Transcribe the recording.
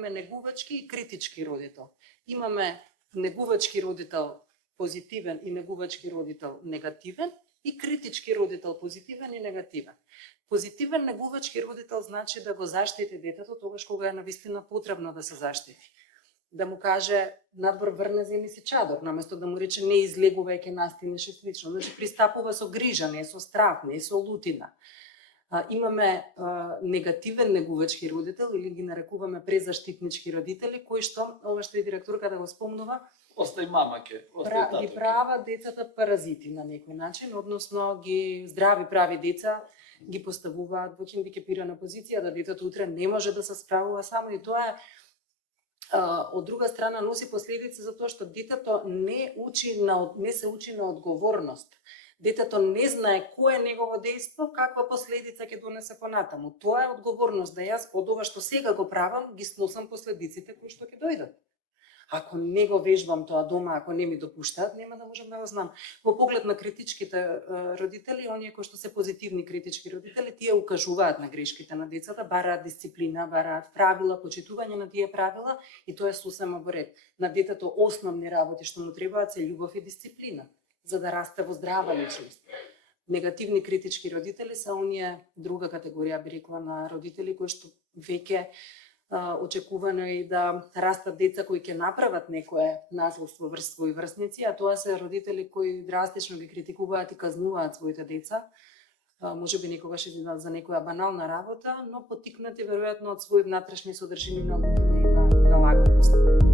имаме негувачки и критички родител. Имаме негувачки родител позитивен и негувачки родител негативен и критички родител позитивен и негативен. Позитивен негувачки родител значи да го заштити детето тогаш кога е навистина потребно да се заштити. Да му каже надвор врне земи си чадор, наместо да му рече не излегувај ке настинеш и слично. Значи пристапува со грижа, не со страх, не со лутина. Имаме негативен негувачки родител или ги нарекуваме презаштитнички родители, кои што, ова што и директорка да го спомнува, Остај мамаке, остај татоке. ги прават децата паразити на некој начин, односно ги здрави прави деца ги поставуваат во хендикепирана позиција, да детето утре не може да се справува само, и тоа е од друга страна носи последици затоа што детето не се учи на одговорност. Детето не знае кој е негово дејство, каква последица ќе донесе понатаму. Тоа е одговорност, да јас од ова што сега го правам, ги сносам последиците кои што ќе дојдат. Ако не го вежбам тоа дома, ако не ми допуштаат, нема да можам да го знам. Во поглед на критичките родители, оние кои што се позитивни критички родители, тие укажуваат на грешките на децата, бараат дисциплина, бараат правила, почитување на тие правила, и тоа е сосема во ред. На детето основни работи што му требаат се љубов и дисциплина, за да расте во здрава личност. Негативни критички родители се оние друга категорија, би рекла, на родители кои што веќе очекувано е да растат деца кои ќе направат некое насилство врз своји врсници, а тоа се родители кои драстично ги критикуваат и казнуваат своите деца, можеби некогаш и за некоја банална работа, но поттикнати веројатно од своји внатрешни содржини на лутина и на лагодност.